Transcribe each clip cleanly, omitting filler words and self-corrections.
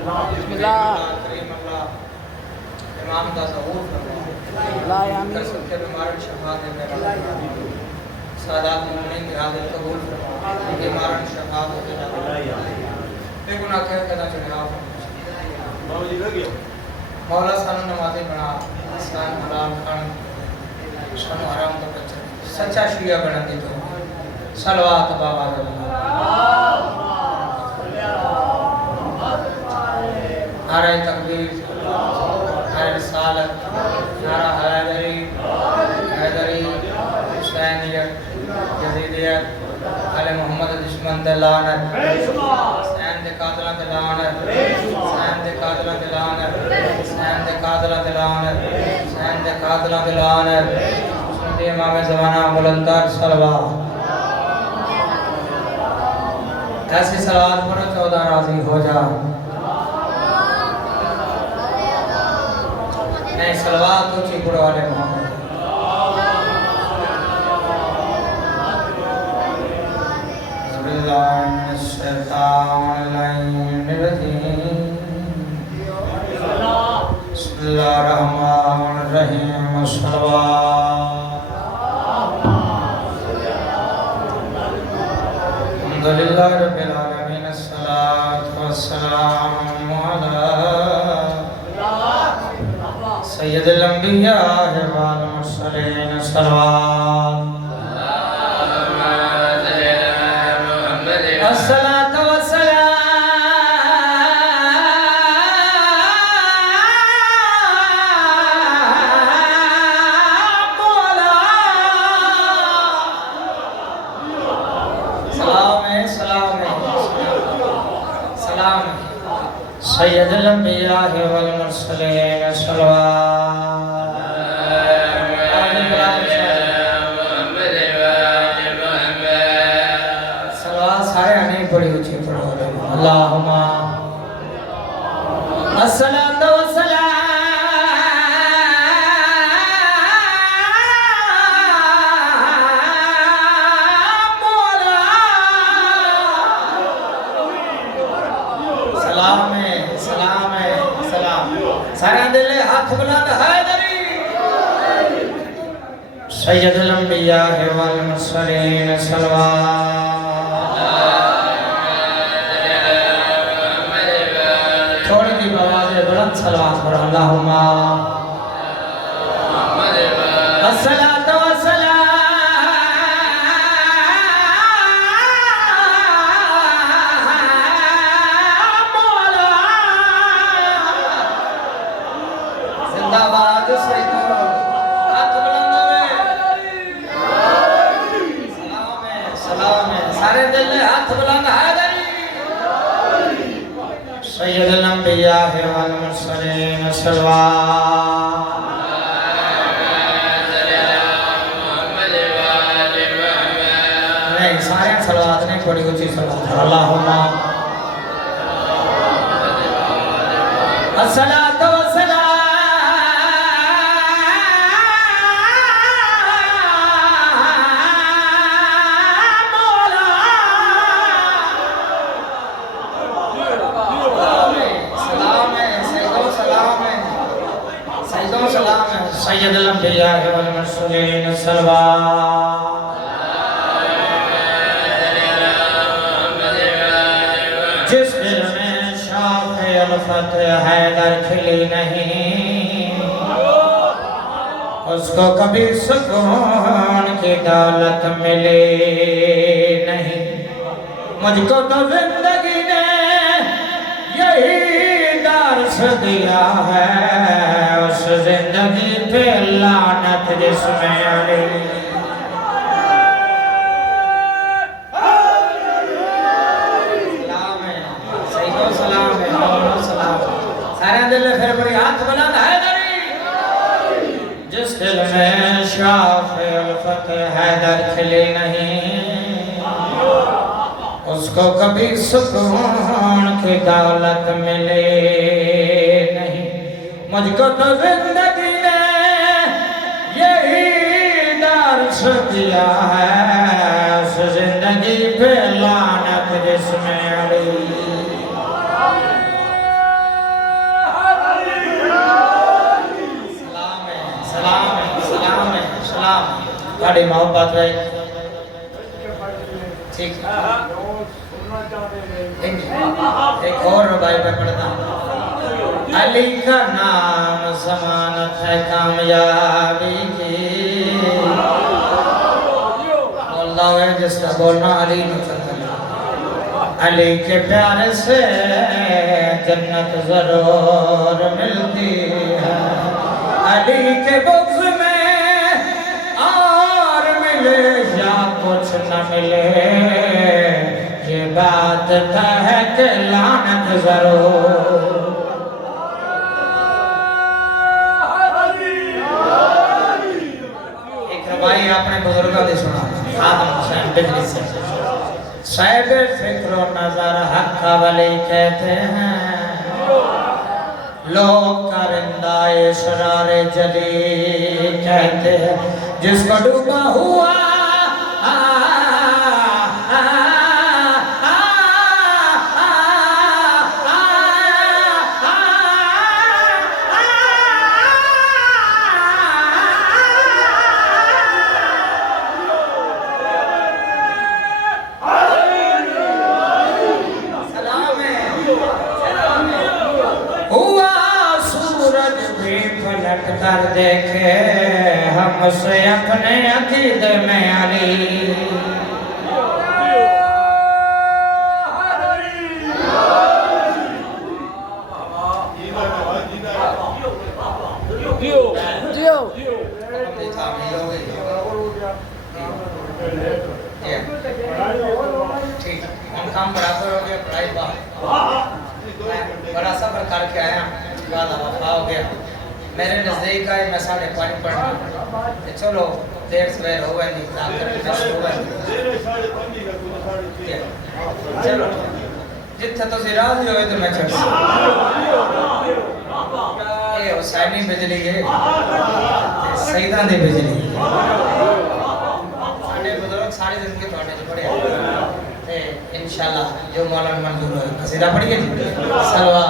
बिस्मिल्लाह करीम अल्लाह इमाम दा ज़हूर फरमा कर सकते बीमार शफात दे सादात मोमिन इरादत कबूल फरमा बीमार शफात दे बेगुनाह कह कदा चढ़ा मौला सानू नमाज़ी बना सान हलाल खान सानू आराम तो बचा सच्चा शिया बना दे तो सलवात बाबा नारा तकबीर नारा रिसालत नारा हैदरी हुसैनियत यजीदियत आले मोहम्मद दुश्मन दे लानत हुसैन दे कातलां दे लानत हुसैन दे कातलां दे लानत हुसैन दे कातलां दे लानत हुसैन दे कातलां दे लानत सुन्नत इमाम ज़माना बुलंदर सलवात ऐसी सलावत पढ़ो 14 राज़ी हो जा नहीं सलवात ऊंची पढ़ो वाले मोहम्मद बिस्मिल्लाहिर्रहमानिर्रहीम अल्हम्दुलिल्लाहि रब्बिल आलमीन अस्सलातु वस्सलामु अला सय्यिदिल अंबिया वल मुरसलीन सल्लल्लाहु अस्सलातु सय्यदुल अंबिया वल मुरसलीन सल्लल्लाहु सारे नहीं पड़ी ऊंची पढ़ो अल्लाहुम्मा अस्सलातु सारा दिल हाथ बुलंद हैदरी सय्यदुल अंबिया वल मुरसलीन सल्लल्लाहु थोड़ी सी आवाज़ बुलंद सलवात पर अल्लाहुम्मा अस्सलातु सारे दिल हाथ बुलंद हैदरी सय्यदुल अंबिया वल मुरसलीन नहीं सारे सलवात नहीं थोड़ी ऊंची सलवात अल्लाहुम्मा अस्सलातु सय्यदुल अंबिया वल मुरसलीन सल्लल्लाहु जिस दिल में शाख उल्फत हैदर खिली नहीं उसको कभी सुकून की दौलत मिली नहीं मुझको तो जिंदगी ने यही दर्स दिया है उस जिंदगी पे लानत जिसमें अली सलाम है सारे दिल फिर बड़ी हाथ बुलंद हैदरी जिस दिल में शाख उल्फत हैदर खिली नहीं उसको कभी सुकून की दौलत मिले नहीं मुझको तो जिंदगी ने यही दर्स दिया है उस जिंदगी पे लानत जिसमें अड़ी साड़ी मोहब्बत है ठीक एक और रुबाई पे पढ़ता अली का नाम जमानत है कामयाबी की अल्लाह है जिसका बोलना अली न चलता अली के प्यारे से जन्नत जरूर मिलती है अली के बुग़्ज़ में और मिले या कुछ न मिले ये बात है कि लानत जरूर एक रवाई आपने बुजुर्गों ने सुना खादम हुसैन बिजली से साहिब फिक्र नजर हक वाले कहते हैं लोग करिंदा इसरारे जली कहते हैं जिसको डूबा हुआ कर देखे हमसे अपने अकीदे में अली ठीक काम बराबर हो गया पढ़ाई बड़ा सफर करके आया वादा वफा हो गया मेरे नज़दीक आए मैं 5:30 पढ़ना चलो देर सवेर हो गई चलो जिथे तुसी राजी होए तो मैं चढ़ ये हुसैनी बिजली है सईदा दी बिजली साडे बुजुर्ग सारी जिंदगी तोड़े च पढ़े ते इंशाल्लाह जो मौला मंजूर होए कसीदा पढ़िए जी सलवा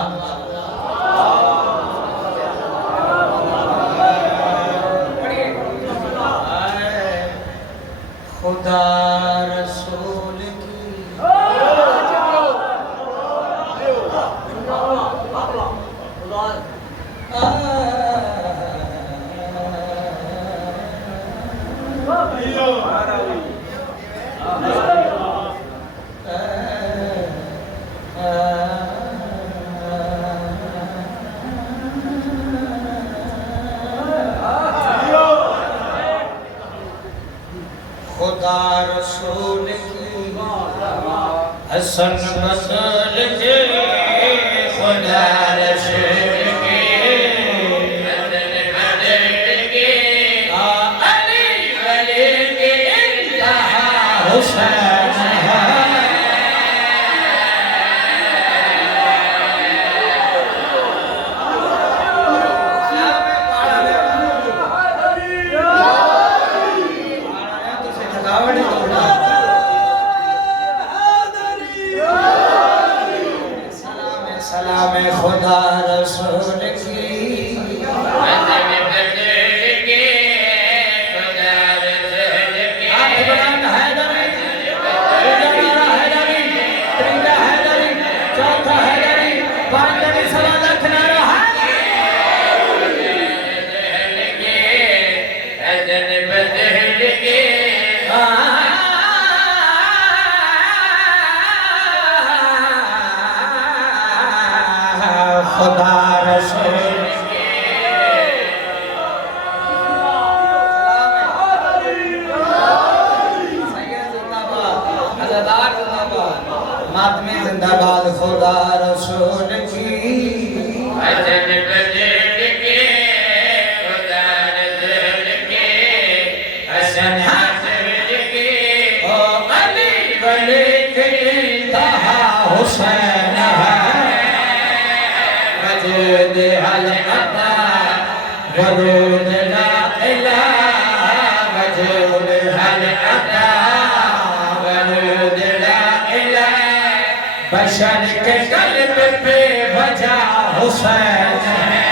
खुदा रसूल की खुदा रसूल की हसन बसल के खुदा रसूल की अली वली के इंतहा हुसैन है सलाम खुदा रसूल की खुदा रसूल मातमी जिंदाबाद खुदा रसूल की हुसैन है वजूद अल अता वरूद ला इलाहा वजूद अल अता वरूद ला इलाहा बशर के कल्ब पे वजह हुसैन है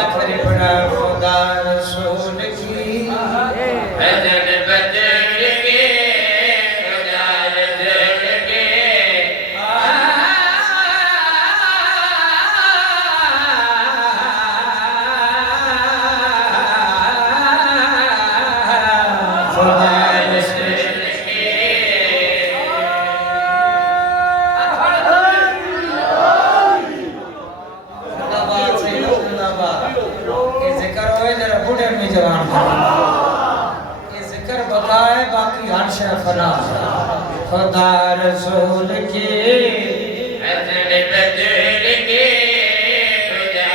लखरी पड़ा खुदा रसूल की भजन बजन के खुदा रसूल के खुदा रसूल के जिंदाबाद से जिंदाबाद ये जिक्र होए जरा बूढ़े में जवान ये जिक्र बताए बाकी हर शय फना खुदा रसूल की भजन बजन के खुदा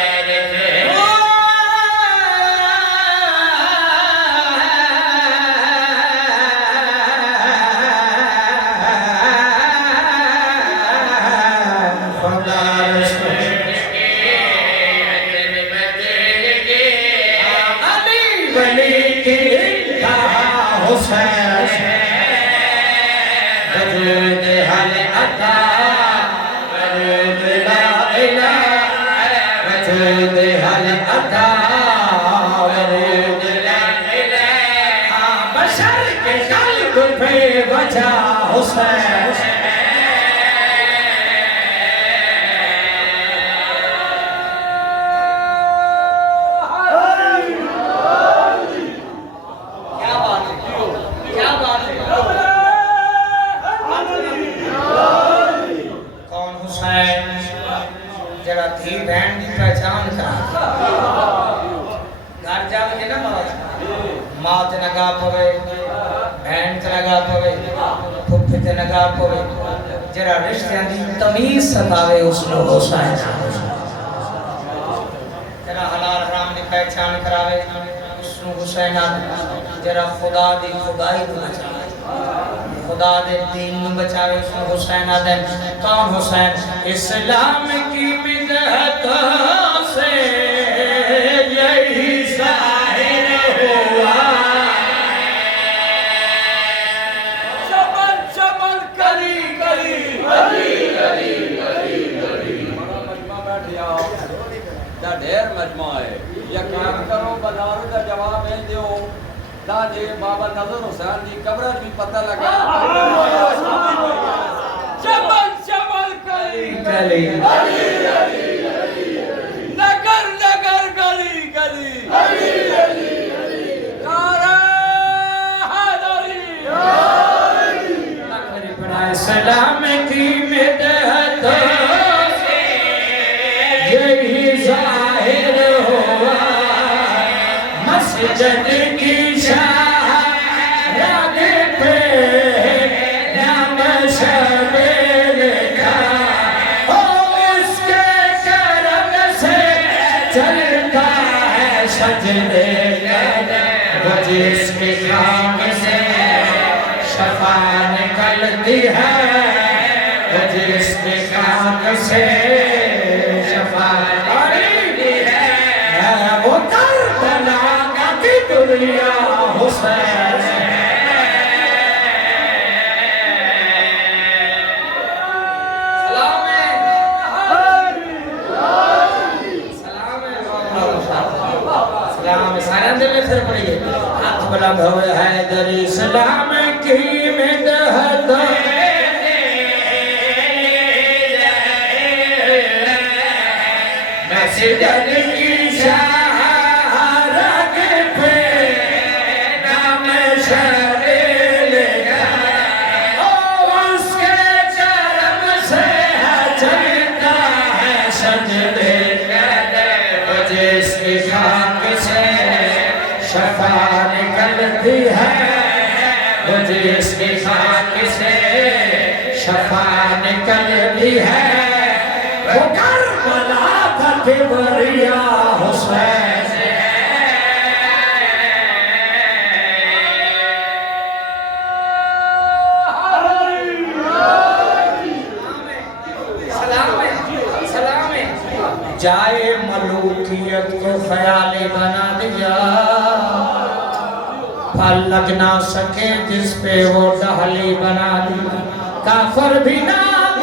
बशर के कल्ब पे बचा हुसैन जरा थी बहन की पहचान का घर जाके ना माँ ते नगा पवे बहन ते नगा पवे फुफी ते नगा पवे जरा रिश्ते दी तमीज सतावे उसनो हुसैन जरा हलाल हराम की पहचान करावे उसनो हुसैन जरा खुदा दी खुदाई को बचावे खुदा दे दीन को बचावे उसनो हुसैन आदम कौन हुसैन इस्लाम की मिदहतों से यही ज़ाहिर हुआ चमन चमन कली कली कली कली कली कली बड़ा मजमा बैठिया दा ढेर मजमा है या काम करो बाजार का जवाब है दियो दा जे बाबा नजर हुसैन दी कब्र भी पता लगा चमन चमन कली कली नगर नगर गली गली गली गली कारा हैदरी लखरी पड़ा सलाम की मिदहतों से यही ज़ाहिर हुआ मस्जिद की शाहराग पे नाम शबीर का ओ उसके करम से चलता है सजदे वो जिसके काम से शफा निकलती है वो जिसके काम से शफा निकलती है वो करबला की दुनिया हुसैन सलाम सारे अंदर में फिर पड़िए हाथ बुलंद हुए हैदरी सलाम की मिदहत मस्जिद की शाहराग पे नाम शबीर का ओ उसके करम से चलता है सजदे वो जिसकी खाक से शफा निकलती है वो जिसकी खाक से शफा निकलती है वो करबला का किबरिया हुसैन जाए मलूकियत को ख्याली बना दिया फल लग ना सके जिस पे वो डहली बना दिया काफर भी नाम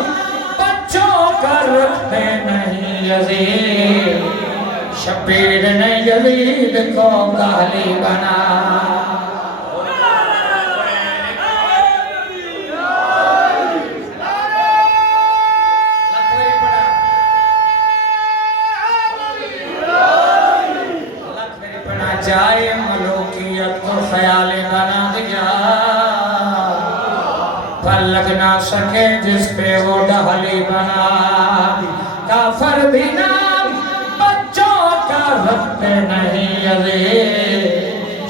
बच्चों का रखते नहीं अजीज शबीर ने यजीद को काली बना। जाए मलूकियत को ख्याल बना दिया, पर लग ना सके जिस पे वो डहली बना। काफर भी नाम बच्चों का रखते नहीं यजीद,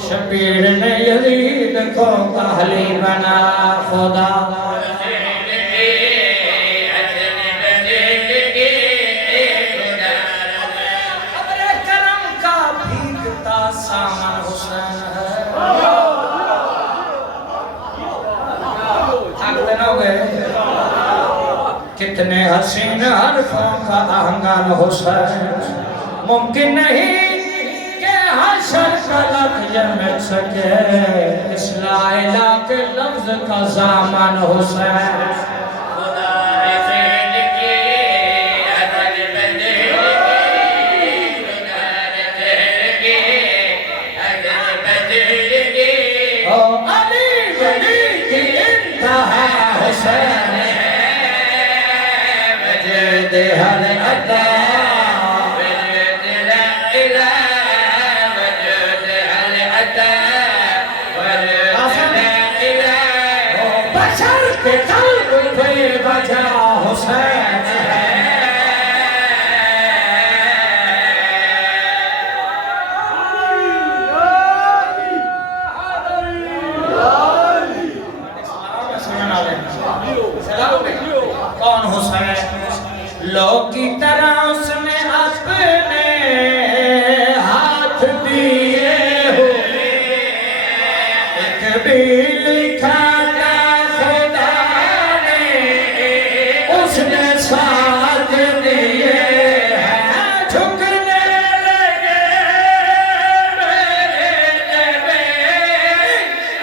शबीर ने यजीद को काली बना। खुदा सामान हुसैन है। हो गए कितने हसीन हरफों का आहंगार हुसैन। मुमकिन नहीं कि हशर का लफ्ज़ मिट सके इस ला इलाहा के लफ्ज़ का सामान हुसैन। बशर के कल्ब पे बजा हुसैन है। कौन हुसैन? लोग की तरह उसने अपने हाथ दिए हुए, एक भी लिखा था खुदा ने उसने साथ दिए हैं। झुकने लगे मेरे नबी,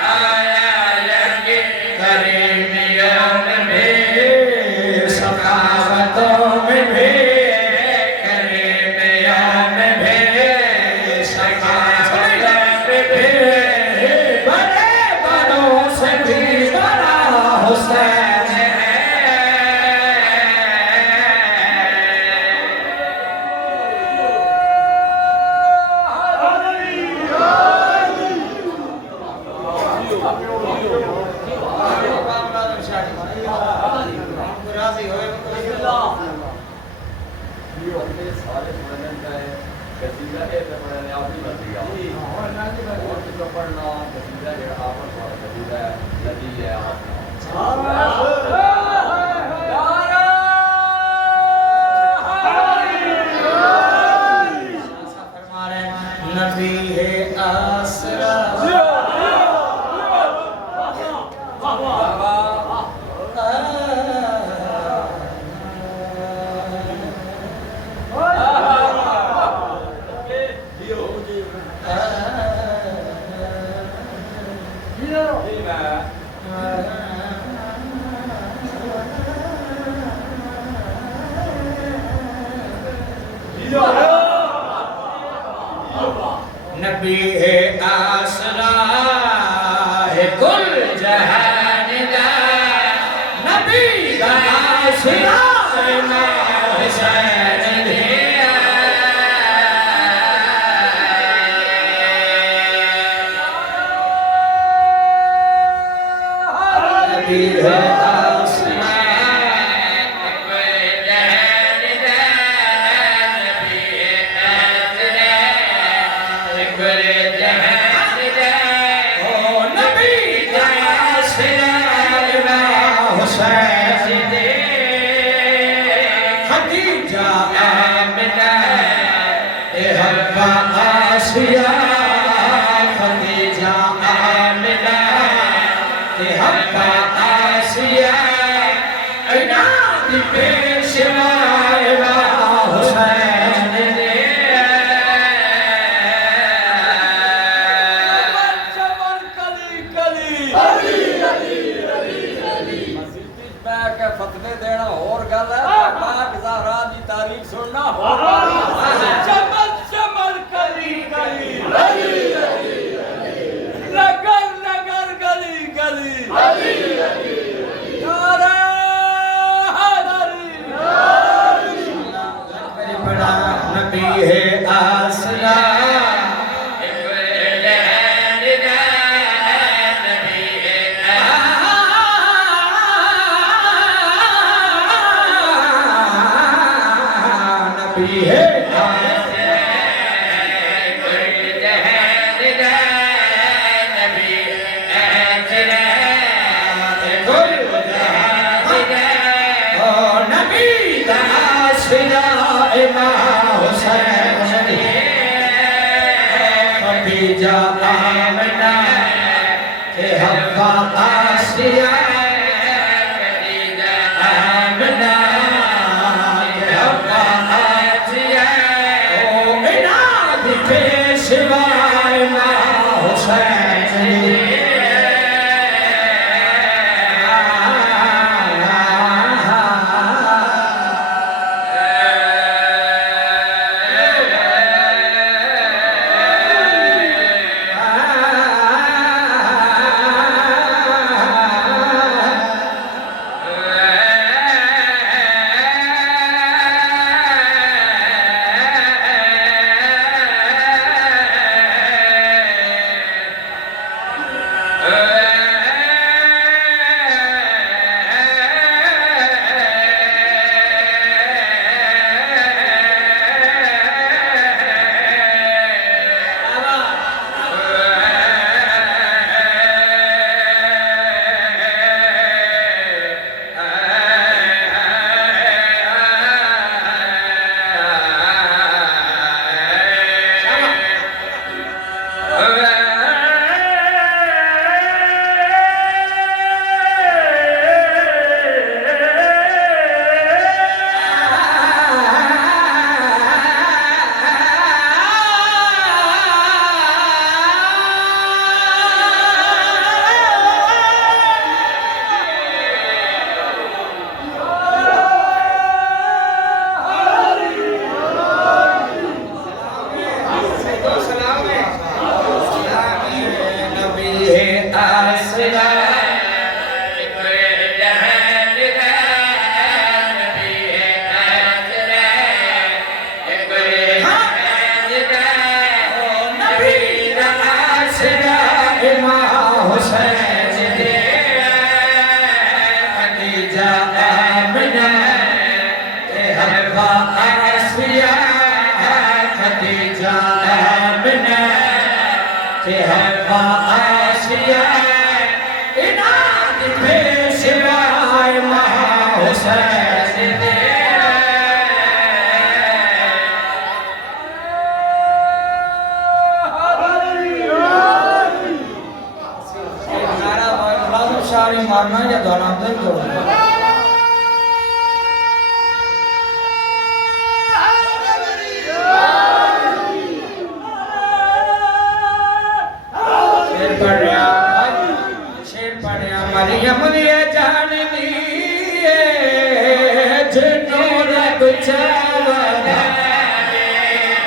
आया लगे करीमियत में सखावतों में भी, करीमियत में भी सखावतों में भी, बड़े बड़ों से भी बड़ा हुसैन है। नबी है आसरा, नबी है आसरा है कुल जहान का, नबी का आसरा है हुसैन दिया। नबी है आसरा आसिया, खदीजा आमिना हब्बा आसिया, इनाद पेशवा हुसैन ने फतवे देना और गल है, पाक ज़हरा दी तारीफ सुनना और खदीजा आमना के हवा आसिया खदीजा आमना के हवा आसिया ओ इना दी पेशवाए मां हुसैन मारना या गाना दर्द शेर पढ़िया मरियम ये जान दिए जिन्नो रब चावदा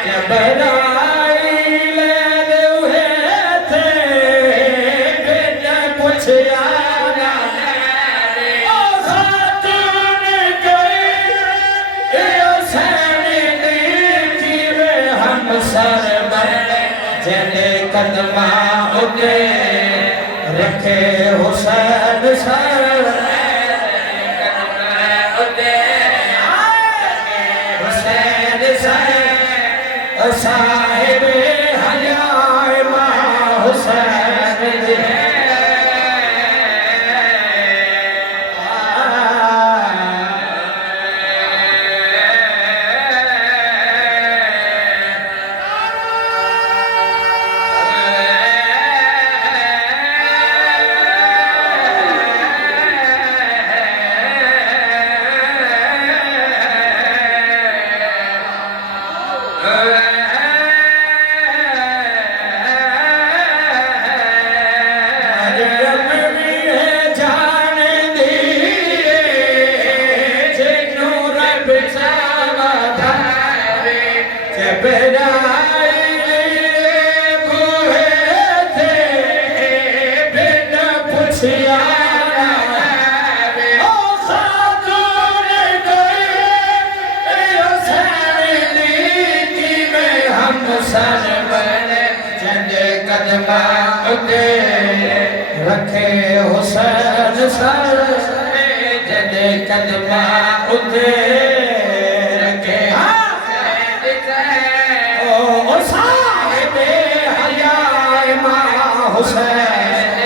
जबराई ले हुए थे बिना पूछया कदमा उते रखे हुसैन सर कदमा उते हुसैन सर साहिब हयाए मां हुसैन दे रखे हुसैन सर जदे कदमा उते रखे ओ साहिब हयाए मां हुसैन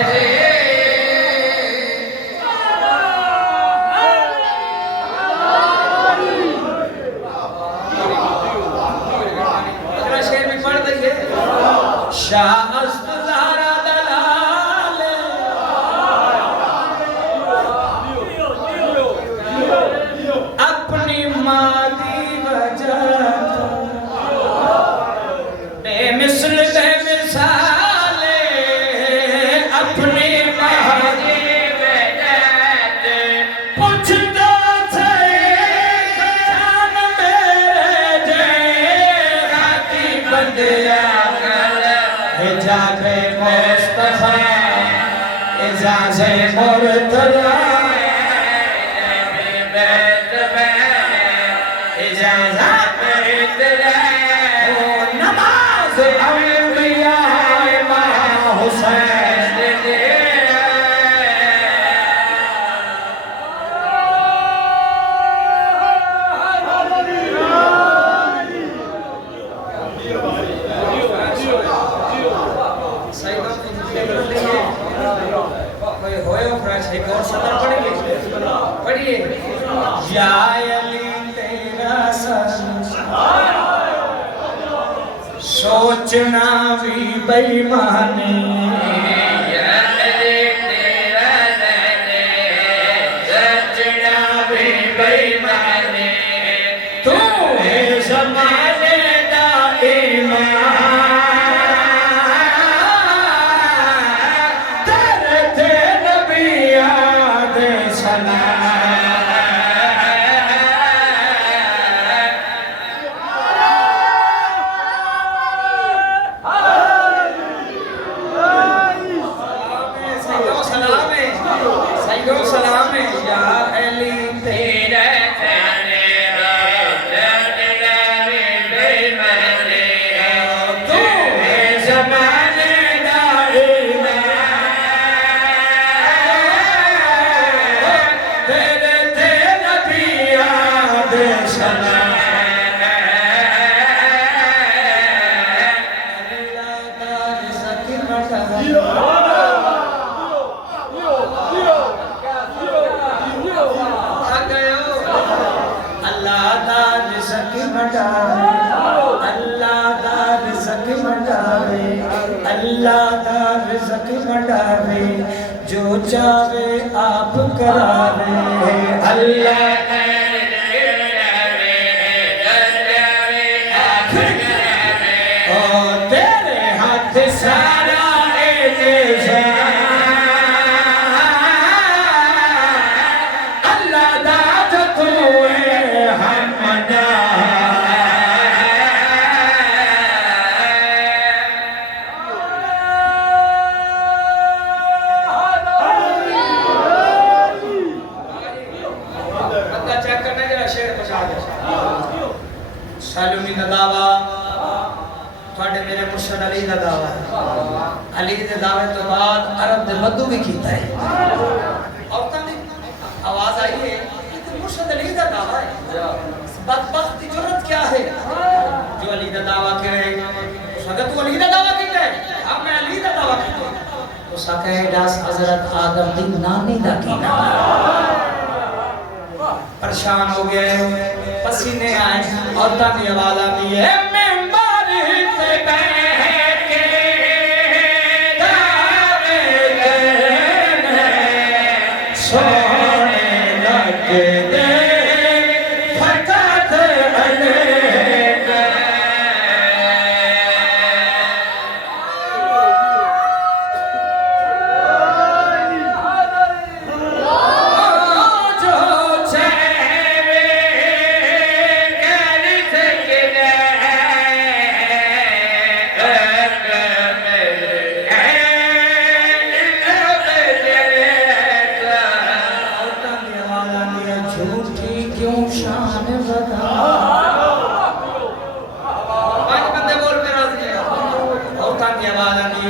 शेर भी पढ़ देंगे। शाह ज़हरा दलाल अपनी माँ दी वजह बेमिसल बेमिसाल अपनी माँ दी वजह पुछदा थे जान मेरे जे राती बंदिया हिजाबे मुस्तफा इजाज़े मुर्तज़ा नमाज अंबिया इमाम हुसैन पढ़िए या अली तेरा सोचना भी बेईमानी सोचना भी बेईमानी तू है ज़माने दा ईमान तेरे ते नबिया दे सलाम अल्लाह दा रिज़्क़ मंडावे जो चाहे आप करावे अल्लाह ओ तेरे हाथ सारा अल्लाह दा जो तू हम मना सालूनी दा दावा थोड़े मेरे मुर्शद अली दा दावा है अली दे दावे तो बाद अरब दे मद्दू भी कीता है औरतां दी आवाज आई है कि मुर्शद अली दा दावा है बदबख्त की जरूरत क्या है जो अली दा दावा करे अगर तू अली दा दावा कीता है अब मैं अली दा दावा कीता तो सके दास हजरत आदम दी नानी दा कीता परेशान हो गए पसीने आए औरतां की आवाज आती है मेंबर पे बैठ के दावे करने सोने लगे दे फकत अले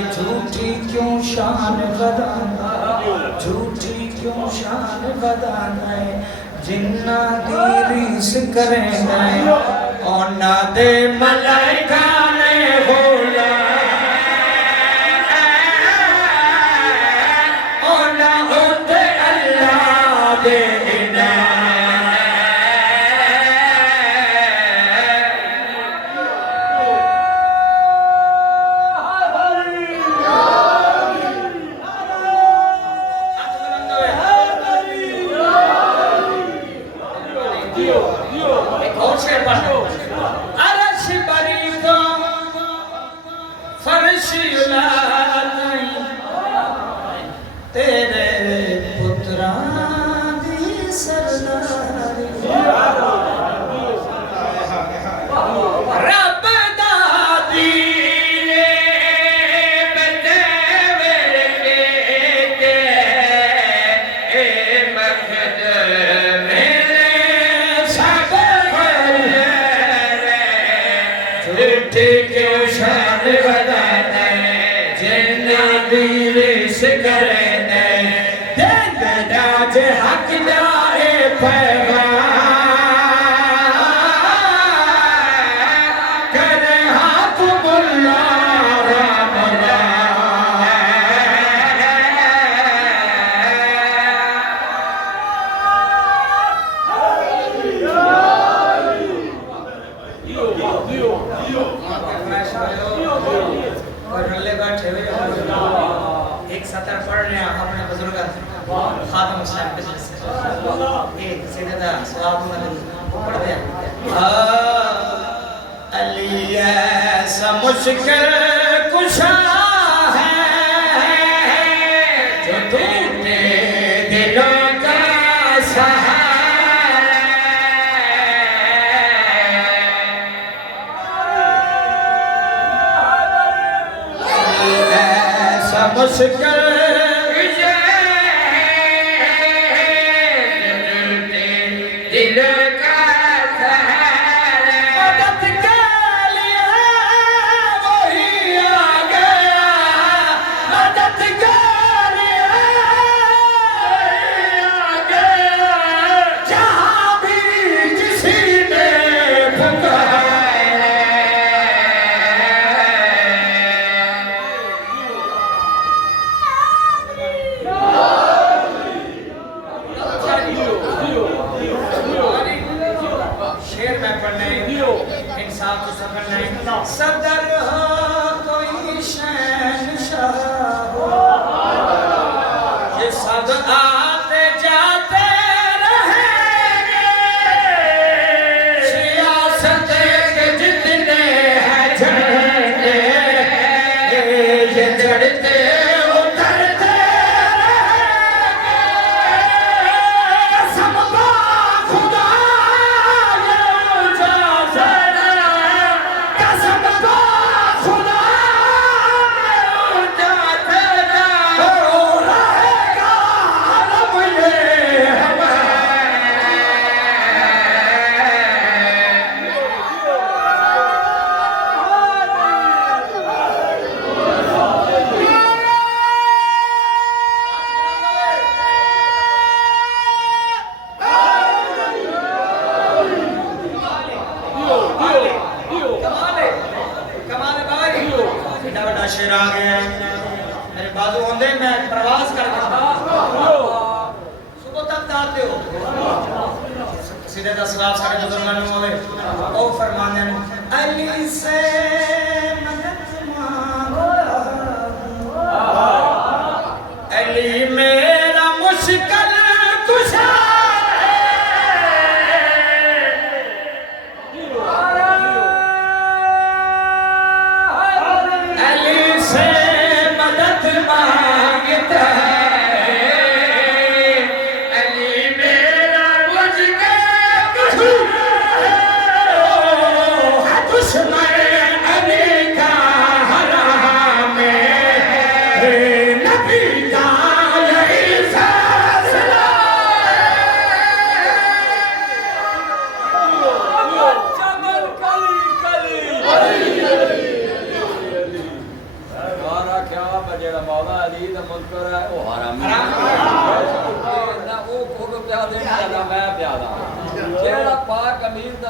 झूठी क्यों शान बदाना झूठी क्यों शान बदाना जिन्ना दी रीस करेंगे ओना दे मलाइका ने बोला ओना होते अल्लाह दे बख्शी औलाद तेरे पुत्रां दी सरदारी रब दा दीने बंदे मेरे के ए मखद मेरे सब के शान बदाने जिन्ना दिलिस करने देना जे हकदारे पैगाम करे हाथ मुल्ला रामला और रल्ले बैठे हुए एक सतर पढ़ रहे हैं अपने बुजुर्ग खातम हुसैन बिजनेस एक सीधा सवाब में पढ़ दिया अली ऐसा मुश्किल कुशा है जो टूटे दिलों का सहारा ऐसा मुश्किल दिल का सहारा मदद के लिए वही आ गया मदद के लिए वही आ गया जहाँ भी किसी ने शेर में पढ़ने इंसान को समझने सदर हो कोई शहंशाह हो ये सब आते जाते रहेंगे सियासत के जितने हैं झंडे ये चढ़ते उतरते रहेंगे कसम खुदा शेर आ गया मेरे बाजू होंदे मैं प्रवास करके सुबह तक दाते हो सीधे दा सलाम सारे बुजुर्गां नूं होवे ओ फरमांदे ने अली से मदद मांगो अली मेरा मुश्किल कुशा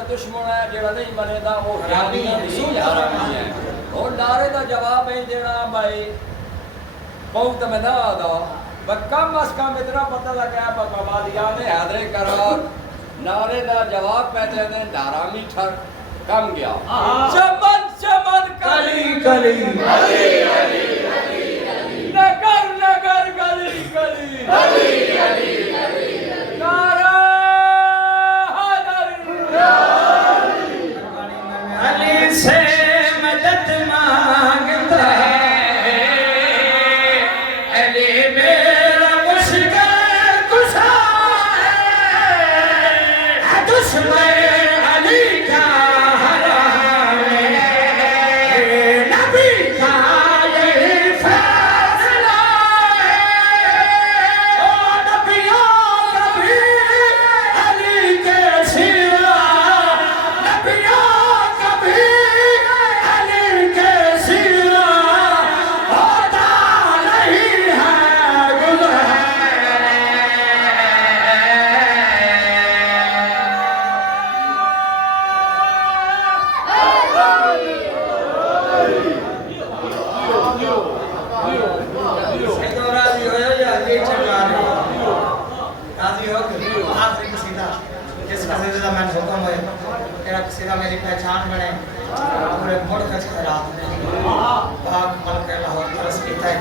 दुश्मन है जेड़ा नहीं मनेदा वो हरामी है और नारे दा जवाब है देना भाई बहुत में ना आदा बस कम अज कम इतना पता लगा बाबादिया ने हैदरे करार नारे दा जवाब पहले ने हरामी ठर कम गया चमन चमन कली कली अली अली नगर नगर गली गली अली अली नारा अली से मदद मांगता है मुड़ का खैरात नहीं पाक मलक लाहौर तरस कीता है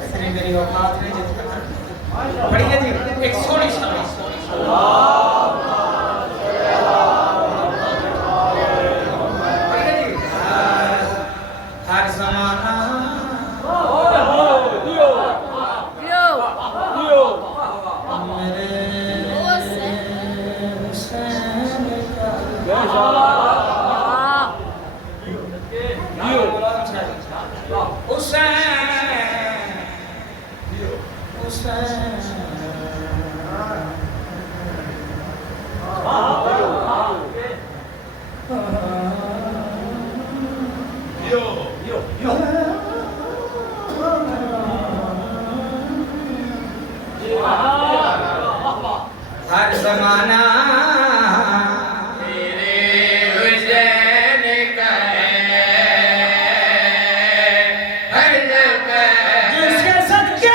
इतनी मेरी औकात नहीं जितना पढ़िए जी एक सोनी शान हर ज़माना मेरे हुसैन का हर ज़माना मेरे हुसैन का है हर जगह जिसके सदके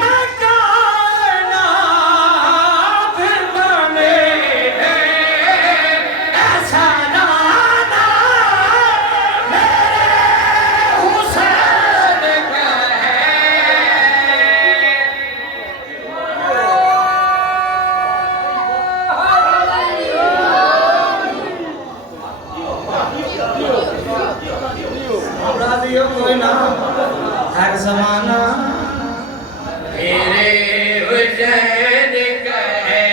मैं कायनात बने ऐसा नाना मेरे हुसैन का राजियो कोई ना हर ज़माना मेरे हुसैन का है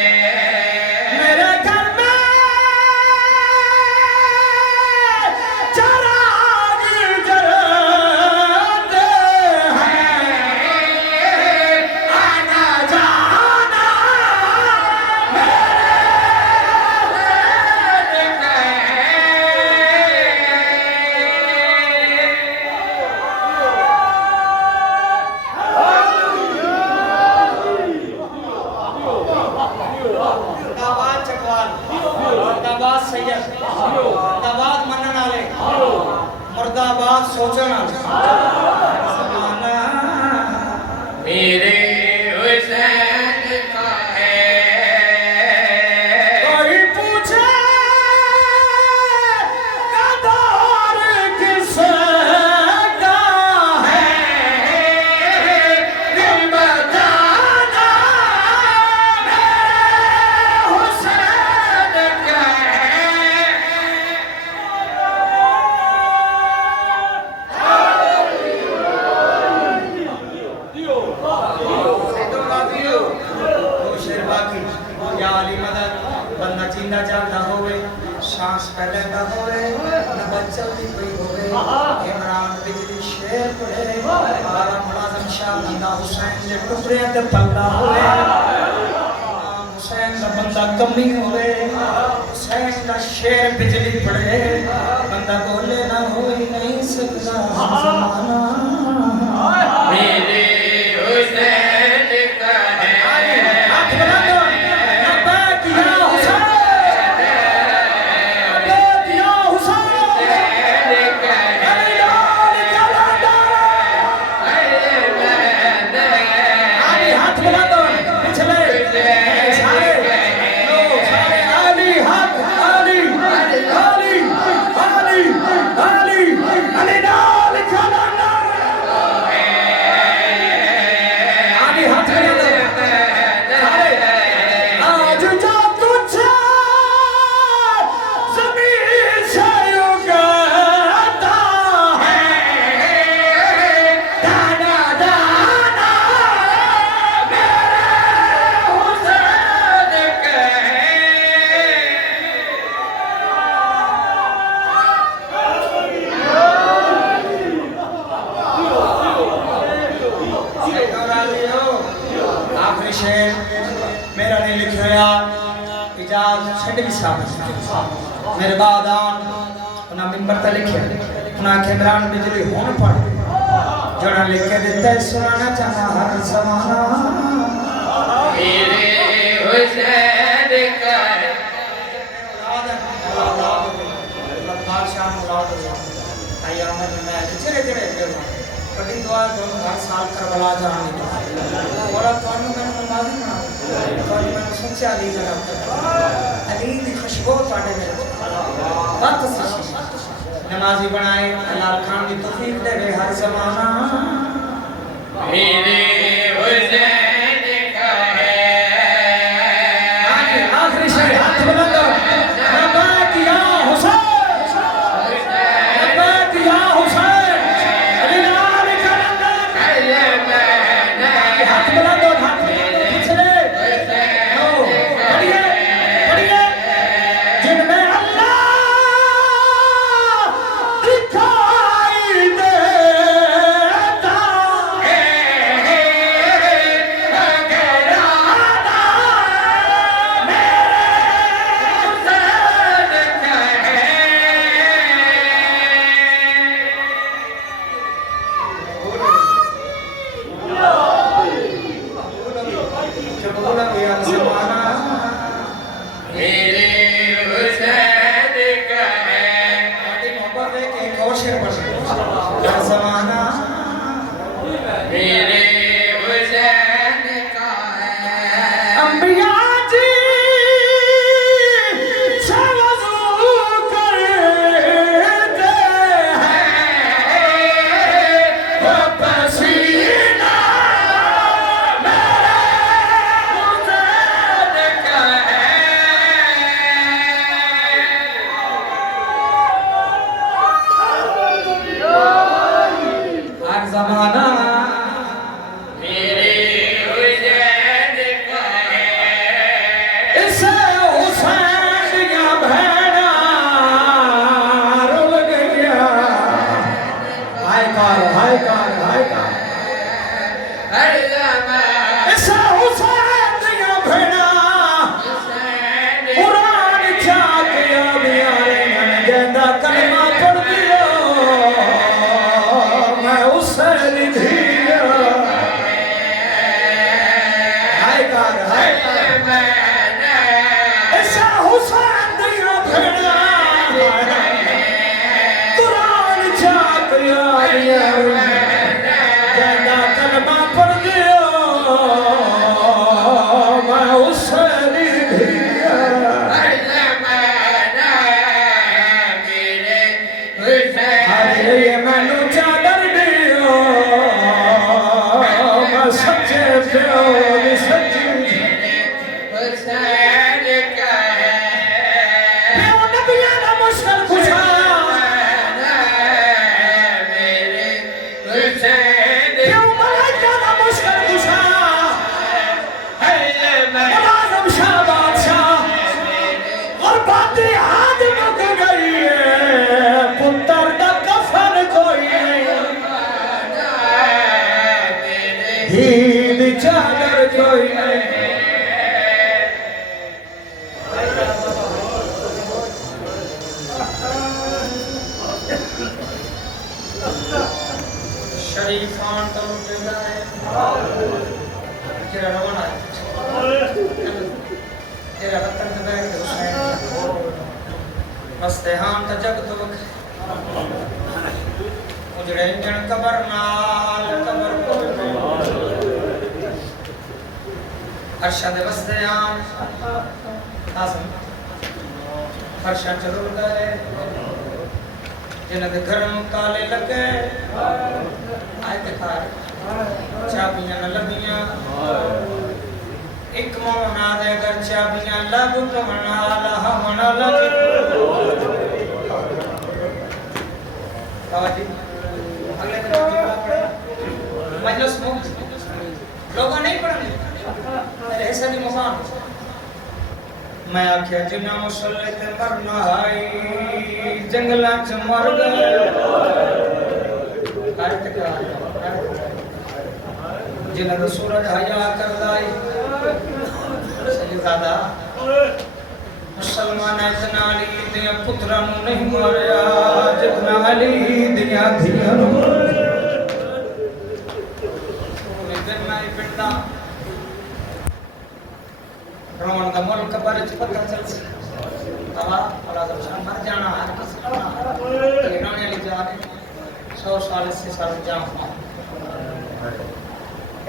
मेरे घर में चिराग जलते हैं आना जाना मेरे हुसैन का दाबाद चकवाल दाबाद सैयद दाबाद मनन वाले मुर्दाबाद सोचन ज़माना मेरे हुसैन का है कोई पूछे कदर किसका है दिल बताना हुसैन का या अली मदद बंदा जिंदा जागदा होवे सांस पहलेंदा होवे नबज चलदी कोई होवे इमरान बिजली शेर पड़े बाबा मुलाजम शाह बंदा हुसैन दे टुकड़े ते पलदा होवे हुसैन दा बंदा कमी होवे हुसैन दा शेर बिजली पड़े बंदा बोले ना होई नहीं सकदा ज़माना मेरे हुसैन का है हाथ बना दो नब्बे या हुसैन नब्बे या हुसैन का है आली हाथ बना दो पिछले सारे आली हाथ आली आली आली आली अली नाल खलाना आली हाथ बना दो सारे आज जो तुझे ज़मीन से उगाता है दाना दाना मेरे हुसैन का है आखिरी शेर मेरा नहीं लिखया इजाज छड़ भी साबित मेरे बाद आन उन्हें मिंबर ते लिखे उन्हें आखे इमरान बिजली होन पड़ जोड़ा लिख के दिता है सुनाना चाहा हर ज़माना मेरे हुसैन का है बादशाह मुराद अयामत में चिरे चिरे बड़ी दुआ दोनों हर साल करबला जाने और अब तो मैं नमाज़ी बना थोड़ी मैं सच्चा अली जनाब अली दी खुशबू ताड़े मेरे बात सच्ची नमाजी बनाए लाल खान दी तौफीक दे हर ज़माना मेरे हुसैन का है आखिरी शेर हाथ बुलंद नबात या हुसैन नबात या हुसैन अली लाल कलंदर हाथ बुलंद हाथ पिछले पढ़िए पढ़िए जिनमें अल्लाह दिखाई देता जब बोला गया ज़माना मेरे हुसैन का है मोहब्बत है कि एक और शेर पढ़ हर ज़माना मेरे हुसैन का है अंबिया जी से वज़ू करते हैं वो पसीना हर ज़माना मेरे हुसैन का है इसे हुसैन या भेड़ा रुल गया हाय कार हर ज़माना इसे हुसैन या भेड़ा कुरान चाकिया बियारे मन गेंदा कलमा पढ़ दियो मैं उसे लिधिया हाय कार ऐसा हुसैन दिया भेड़ा कुरान चाकिया बियारे गेंदा कलमा पढ़ दियो मैं उसे लिधिया हर ज़माना मेरे हुसैन अरे ये मैनू चादर दियो मैं सच्चे प्यो दी सच्ची हुसैन का है प्यो नबियां दा मुश्किल कुशा मेरे हुसैन प्यो मलाइका दा मुश्किल कुशा मुलाज़िम शाह बादशाह और बातें आज मुक गई है पुत्र दा कफन कोई नहीं हीद चादर कोई नहीं शरीफान तो लुटेगा है तेरा रवाना है तेरा वतन तो बैठ के हुसैन मस्ते हाम तो जग तो वख उजड़े जन कबर नाल कबर को अरशद वस्ते आम आसम फरशा जरूर गए जिन्हें गरम काले लगे आए दिखा चाबियां न लगियां एक मोना दे अगर चाबियां लब तो मना लहा मना लगे बाबाजी अगले दिन मजलिस में लोग नहीं पढ़ने मेरे हिस्से की मुसान मैं आख्या जिन्ना मुसल्ले ते मरना आई जंगलां च मर गए जिन्ना दा सूरज हया करदा आई सजीदादा मुसलमान इतना अली दिया पुत्रा नूं नहीं मारिया जितना अली दिया धियां नूं पूरे दिन मैं पिंडा रोन का मुल्क पर पता चल तवा अल्लाह का मर जाना हर किसी को रोने ले जा 100 साल से साल जाम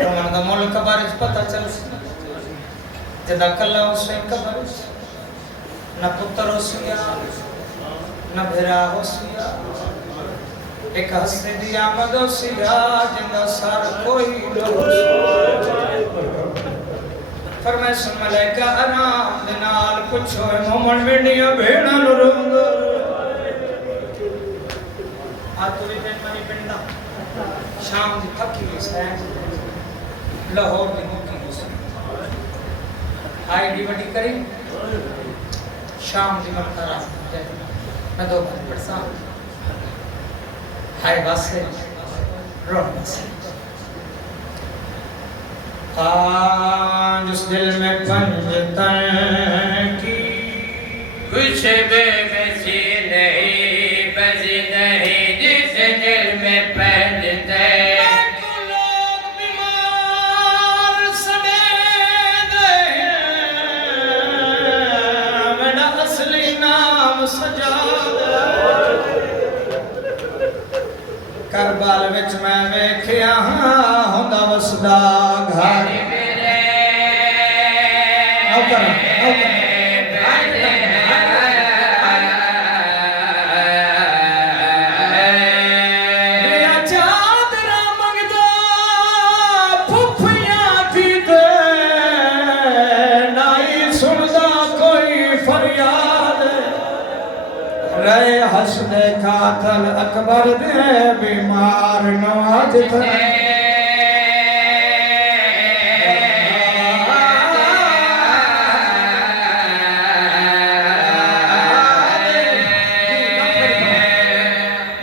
रोन का मुल्क पर पता चल जदा कला उसे कबर न पुत्र होसिया न भेरा होसिया एक हस्ते दी आमद होसिया जिंदा सर कोई न फरमाए सुन मलाइका आराम दे नाल पुछो मोमन मेंडियां भेड़ां नु रोंद आ तू भी मनी पिंडा शाम दी थकी हुई सैन लाहौर दी मुक्की आई डी वडी करी शाम दी ममता रात मैं दो बार पढ़सा हाय बस रोन बस आज उस दिल में पंजतन की कुछ बेबसी नहीं बसी नहीं जिस दिल में पंजतन करबाल विच मैं वेखिया हुंदा वसदा घर चादरा मंगदा फुफिया थी दे नाई सुनदा कोई फरियाद रे हसदे कातल अकबर दे बीमार नवाज थे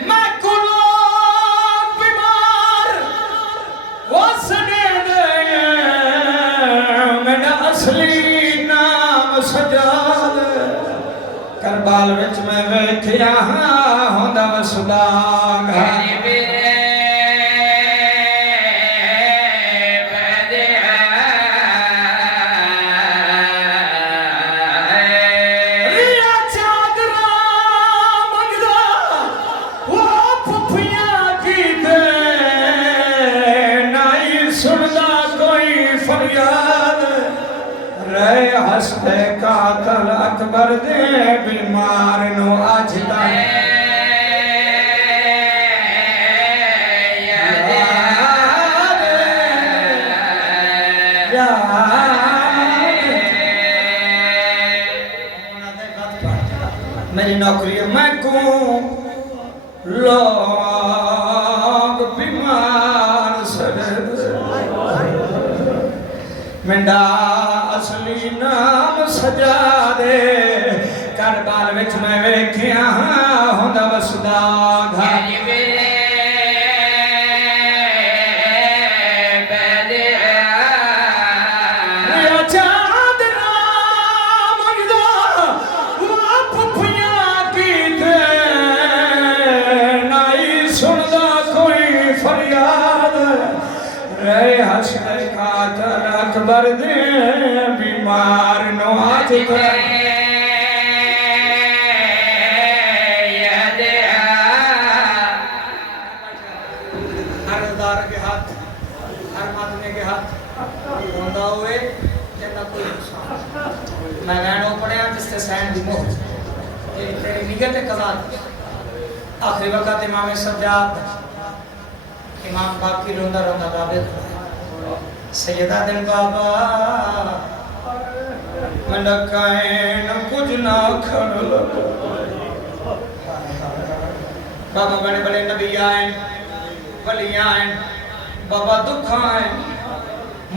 मैं कुलो बीमार वसने दे मेरा असली नाम सजाद करबाल विच मैं वेखिया हुंदा वसदा घर हसदे कातल अकबर दे बीमार नो आज तक मेरी नौकरी मैं को लोग बीमार मिंडा असली नाम सजा दे करबाल विच मैं वेखिया हुंदा वसदा घर अकबर दे बीमार नवाज हरदार के हाथ हर आदमी के हाथ होंदा हुए जिन्ना कोई नुकसान मैं गानो पढ़िया जिससे सैन दी मोह तेरी निगत कज़ात आखिरी वक्त इमाम सज्जाद इमाम बाकी रोंदा रोंदा दावे सैयदा दिन बाबा मन कैन कुछ ना खड़ बाबा बड़े बड़े नबी आए वली आए बाबा दुख आए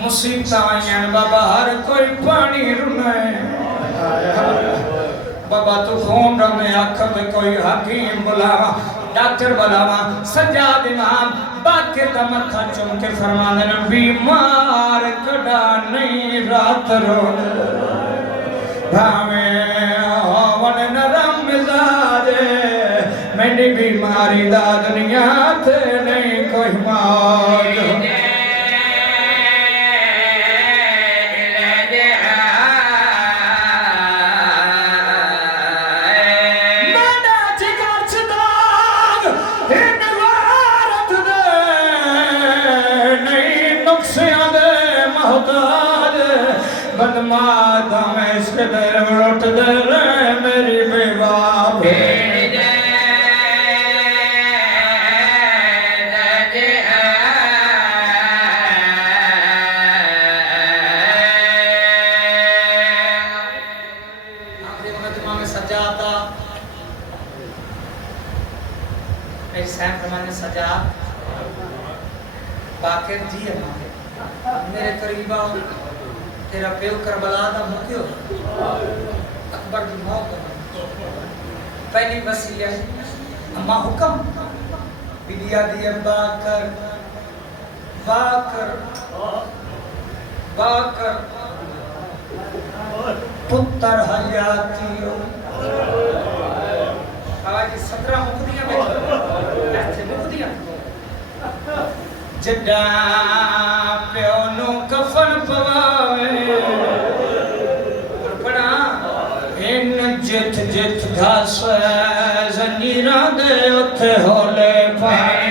मुसीबत आए बाबा हर कोई पानी रुनाए बाबा तू खून रमे आँख में कोई हकीम बुलावा डॉक्टर बुलावा सज्जाद इमाम बाके दा मथा चुम के फरमाने न बीमार कड़ा नहीं रात रो भावे होवन नरम मिजाज मेरी बीमारी दा दुनिया ते नहीं कोई मौज बदमाश में इश्क दे रोट दे मेरी बेवा सजा बाकिर जी है मेरे करीबा तेरा प्यो करबला दा मुक्यो अकबर दी मौत पहली वसीया अम्मा हुक्म बिदिया दी बाकर बाकर बाकर पुत्र हयातियो आज 17 मुक्तियां में ऐसे मुक्तियां जड़ा प्यो नु कफन पवावे पड़ा इन जित जित घास जंजीरा दे उथे होले पाए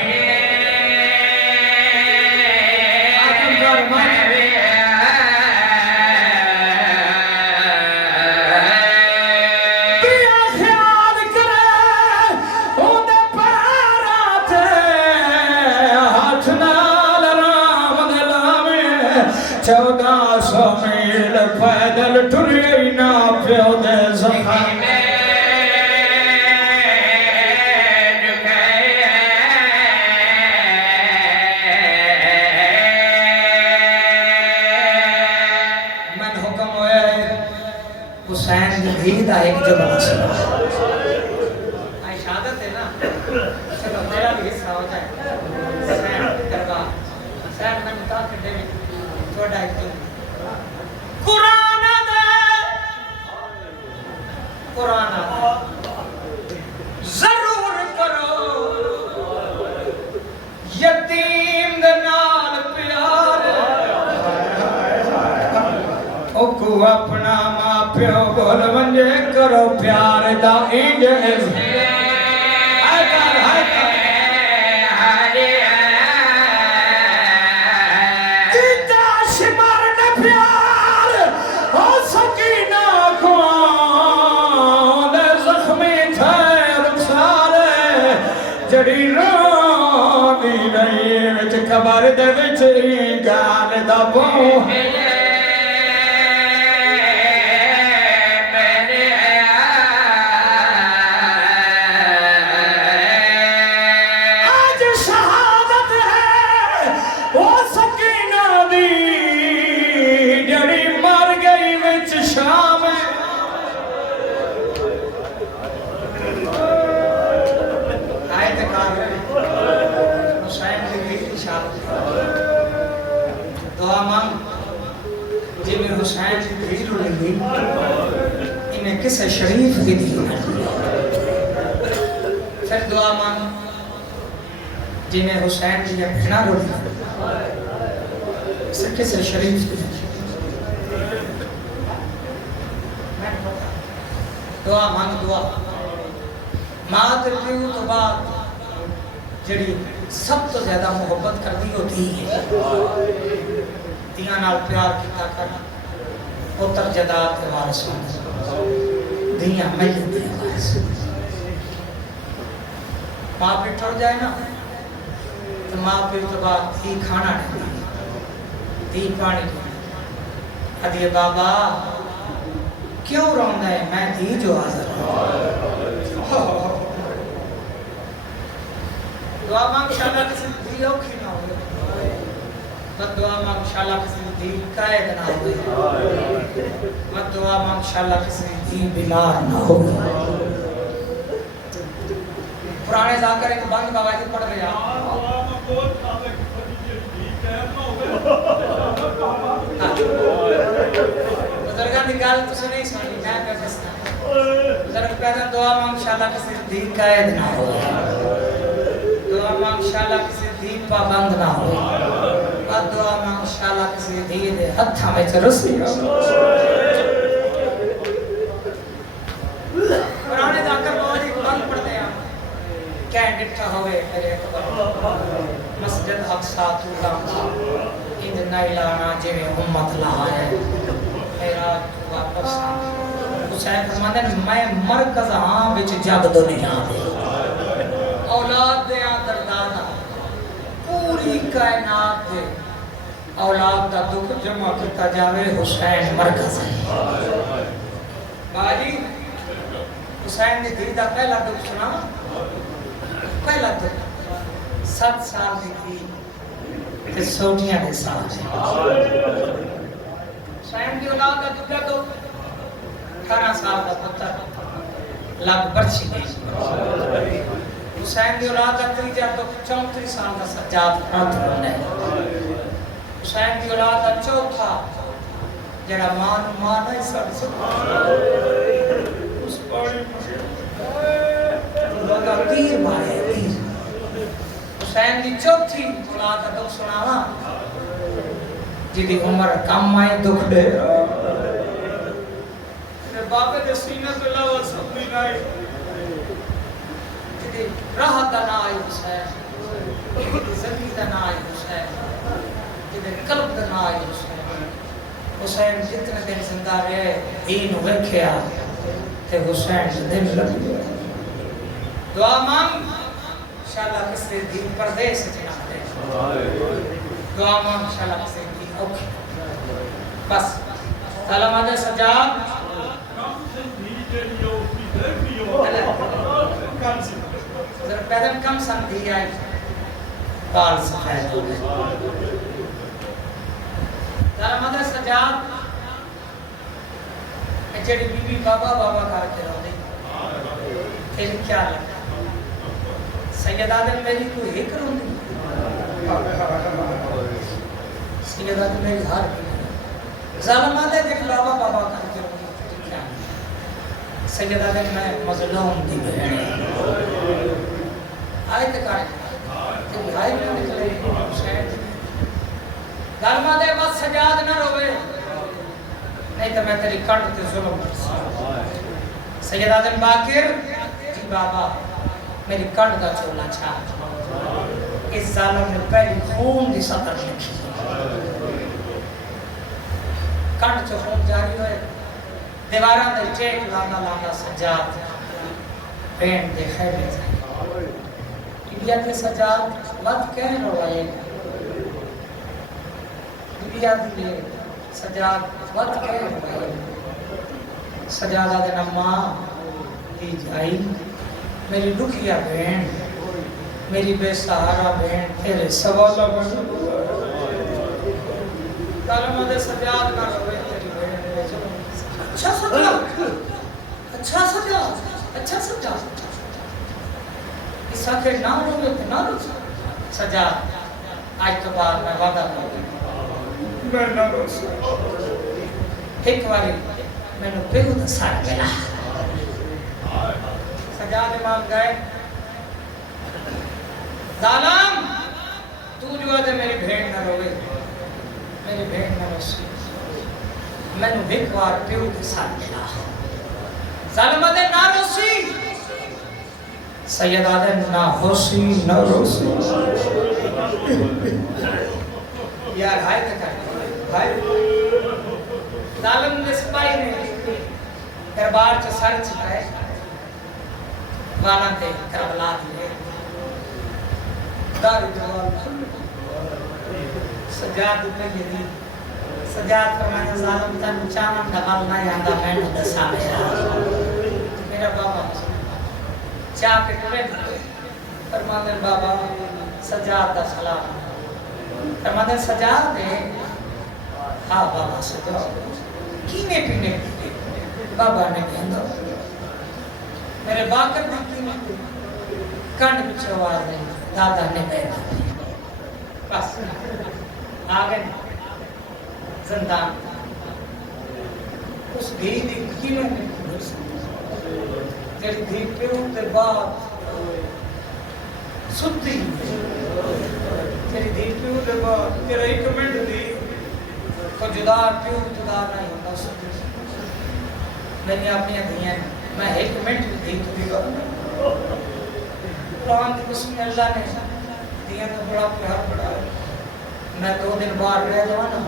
मील पैदल टुरे ना प्यो दे ज़ख़म मन हुक्म होया हुसैन दी धी दा एक जमाना सी आई शहादत है ना चलो मेरा भी हिस्सा हो जाए हुसैन करवा हुसैन ने मुता के दे थोड़ा एक कुरान जरूर करो यतीम दे नाल प्यार ओकू अपना मां प्यो बोल वंजे करो प्यार दा इंज जड़ी रोनी नहीं विच कबर दे विच गाल दा बोह आज शहादत है ओ सकीना दी जड़ी मर गई विच शाम दुआ मांग जिमें हुसैन की भीड़ लगी इन्हें किसे शरीफ की दी फिर दुआ मांग जिमें हुसैन की भीड़ा लगी इसे किसे शरीफ की दुआ मांग दुआ मां ते प्यो तो बाद जड़ी सब तो ज्यादा मोहब्बत करती होती है दिया नाल प्यार किया कर पुत्र जदाद के वारिस दिया मैल दे वारिस मां पे टूट जाए ना तो मां पे तो बाद ही खाना दी पानी अदिए बाबा क्यों रोंदा है मैं दी जो हाजिर दुआ मांग शाला किसी दी औखी ना हो मत दुआ मांग शाला किसी दी कायद ना हो मत दुआ मांग शाला किसी दी बीमार ना हो पुराने जाकर एक बंद बाबाजी पढ़ रहे बुजुर्गां दी गल तुसी नहीं सुनी मैं क्या दसना बुजुर्ग कहते दुआ मांग शाला किसी दी कायद ना हो दुआ मांग शाला किसी दी पाबंद ना हो और दुआ मांग शाला किसी दी दे हत्था में रस्सी पुराने जाकर बाबाजी बंद पढ़ते हैं क्या डिठा होवे मेरे मस्जिद अक्सा तू लाना ईद नहीं लाना जिवे उम्मत ला है मेरा वापस हुसैन फरमाते मैं मरकज हां विच जग दुनिया दे औलाद दे दरदाना पूरी कायनात दे औलाद दा दुख जमा किया जावे हुसैन मरकज है बाजी हुसैन ने दिल दा पहला दुख सुना पहला दुख 7 साल की थी ते सोटियां दे साथ हुसैन की औलाद का दूसरा दुख 18 साल का पुत्र लग बरछी गई हुसैन की औलाद का तीसरा दुख 34 साल का सज्जाद प्राप्त होना है हुसैन की औलाद का चौथा जरा मान नहीं सक उस पानी लगा तीर मारे तीर हुसैन की चौथी औलाद का दुख सुनावा जिदी उम्र कम आए दुख दे तेरे बाबे दे सीने पे लावा सब भी लाए जिदी राहत दा ना आए हुसैन जिदी ज़मीन दा ना आए हुसैन जिदी कल्ब दा ना आए हुसैन हुसैन जितने दिन जिंदा रहे दीन वेख्या ते हुसैन दिन लग गया दुआ मांग इंशाअल्लाह किसी दिन परदेस च ना दे दुआ मांग इंशाअल्लाह किसी दिन ओके बस सलाम आदे सजाद जरा पैदल कम संधि आई काल सफेद हो गए सलाम आदे सजाद जेडी बीबी बाबा बाबा करके रोंदी फिर क्या लगा सैयदा ने मेरी कोई एक रोंदी सैयदा ने मेरी हार ज़ालिमा ने जेडी बाबा बाबा करके रोंदी क्या सैयदा ने मैं मजलूम दी बहन आयत का तेरी हाय में निकले शायद ज़ालिमा दे बस सजाद ना रोवे नहीं तो मैं तेरी कंठ ते जुल्म सैयद आदम बाकिर जी बाबा मेरी कंठ का चोला छा इस जालिम ने पहली खून की सतर लिखी कंठ चो खून जारी होए दीवारां दे चेक लाना लाना सजाद पेन दे खैबे इंडिया के सजाद मत कह रोए इंडिया दी सजाद मत कह सजादा दे नम्मा दी जाई मेरी दुखिया बहन मेरी बेसहारा बहन तेरे सवाला बन कलम दे सजाद ना रोए तेरी बहन अच्छा सजा इसा के ना रोए ते ना रो सजा आज तो बाद मैं वादा करूं मैं ना रो एक बारी मैंने बेहद सारा मिला सजाद इमाम गए जालिम तू जो है मेरी भेड़ न रोवे मेरी भेड़ न रोसी मैंने एक बार बेहद सारा मिला जालिम दे ना रोसी सैयद आदे ना होसी न रोसी यार हाय तक हाय जालिम ने सिपाही ने दरबार च सर झुकाए वाला ते करबला दिए दारू जवान सजाद पे यदि सजाद फरमाया जालिम तन चामन दबाल ना आंदा मैंने दसा मेरा बाबा चाह के टुरे फरमाते बाबा सजाद दा सलाम फरमाते सजाद दे हाँ बाबा सजाद कीने पीने बाबा ने कहंदा मेरे बाकर दी कीने कंड पिछे आवाज नहीं दादा ने कहना बस आ गए जिंदान उस धी दी कीने जेडी धी प्यो दे बाद सुत्ती तेरी धी प्यो दे बाद तेरा एक मिनट दी तो जुदा प्यो जुदा नहीं होता सुत्ती मैंने अपनी धियां मैं एक मिनट दी तुझी कुरान की कसम अल्लाह ने दिया तो बड़ा प्यार बड़ा मैं 2 दिन बाहर रह जावा ना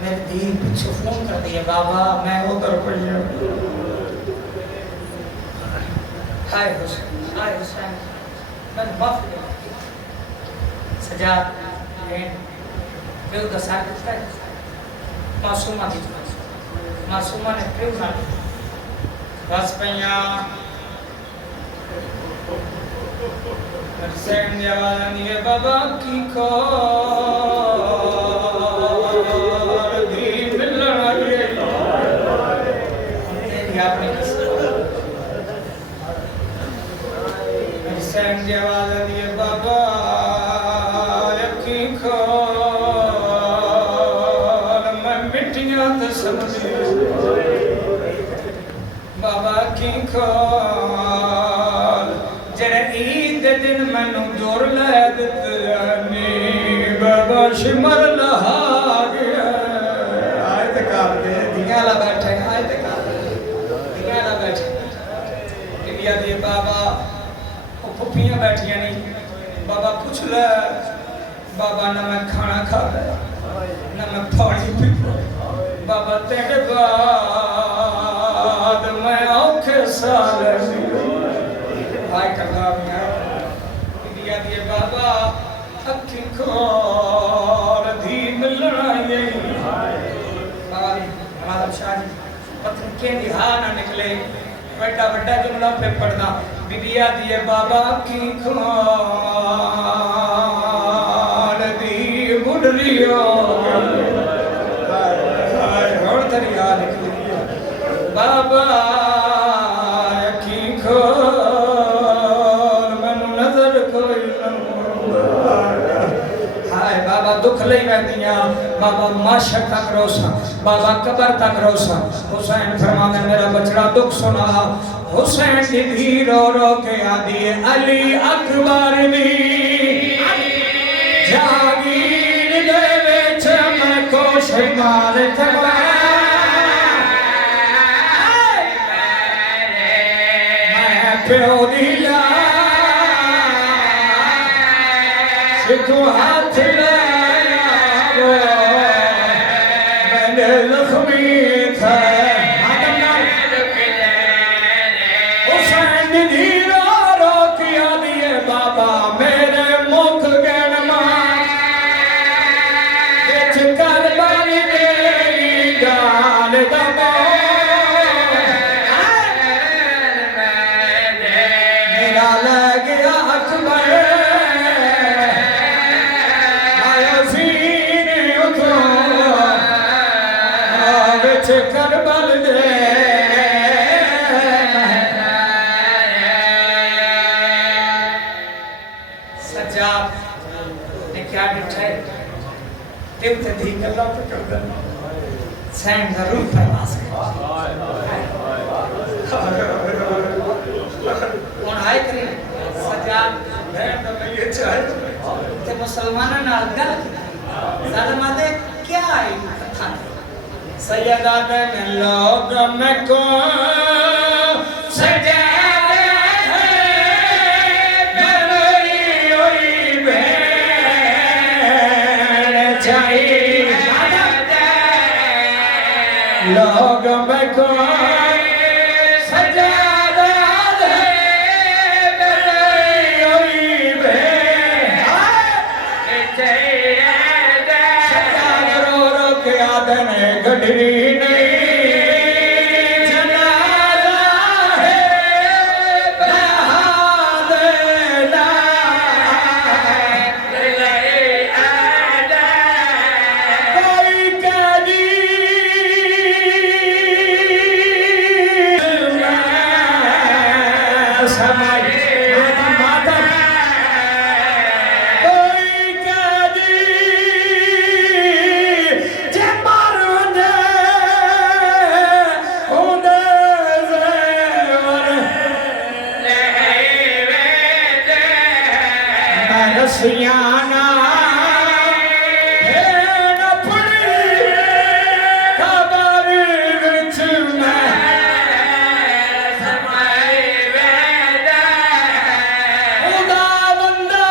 मेरे दी पीछे फोन कर दिया बाबा मैं उधर पड़ी हूँ। हाय हुसैन मैं माफ कर सजाद क्यों दसा कितना मासूमा दी मासूमा ने क्यों ना बस पैया हुसैन ने आवाज़ दी है बाबा की को हुसैन आवाज़ दी है बाबा यकीन खोल मैं मिट्टियां ते समझी बाबा की खोल जरा ईद दिन मैनू जोर लै दिते बाबा शिमर लहा गया आए ते कर दे दियां ला बैठे आए ते कर दियां ला बैठे इंडिया दे बाबा फुफियां बैठिया नहीं बाबा पूछ ले बाबा ना मैं खाना खा लिया ना मैं पानी पी बाबा तेरे बाद मैं औखे साल हाय कलाम इंडिया दिए बाबा अखी खोल धी मिलना यही हमारा शाह जी पत्नी के निहार ना निकले बड़ा बड़ा जुमला पे पढ़ना बिबिया दिए बाबा की खान दी मुडलियो और दरिया निकली बाबा की खान मैनू नजर कोई हाय बाबा दुख लई वैंदियां बाबा माशक तक रोसा बाबा कबर तक रोसा हुसैन फरमांदे मेरा बचड़ा दुख सुना हुसैन दी रो रो के आदि अली अकबर दी जागीर दे विच मैं कोश मार थका मैं प्यो दी सिखो हाथ लाया मैंने लक्ष्मी था हुसैन दी रो रो किया दिए बाबा मेरे मुख गण बिच कर बारी मेरी गाल दबा मेरा लग गया अकबर करबल दे सज्जाद ने क्या डिठा है दिल ते धी गल्ला पे कर दे सैन दा रूह प्रवास कौन आए करी सज्जाद मैं तो ये चाहे ते मुसलमाना नाल गल ज़ालिमाते क्या आई कथा सैयदा ने लोग में को सजाया है मेरी ओई बहन चाहिए लोग में को सजाया है मेरी ओई बहन चाहिए सजाया रो रो के आदन गडरी सियाना खबर विच मैं उदा बंदा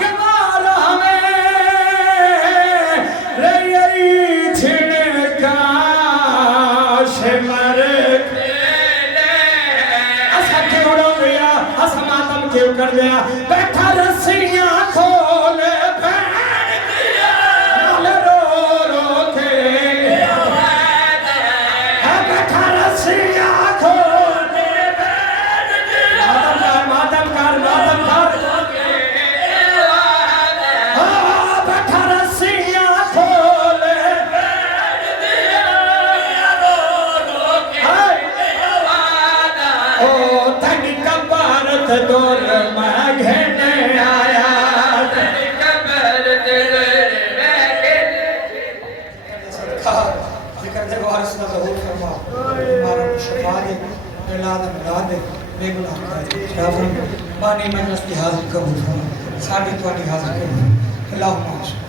गवारा में वासिब कर दिया बैठा रस्सियां खोल भैन दिया नाल रो रो के बैठा रस्सियां खोल भैन दिया मातम कर बैठा रस्सियां खोल भैन दिया रो रो के ओ तनी कबारत दूर मैं घेने आया तनी कबारत दूर मैं घेने जिक्र दे वारिस ना ज़हूर फरमा हमारा शफा दे औलाद मिला दे बेगुनाह कर बानी मजलिस की हाजिर कबूल फरमा साडी तवाडी हाजिर कबूल अल्लाहुम्मा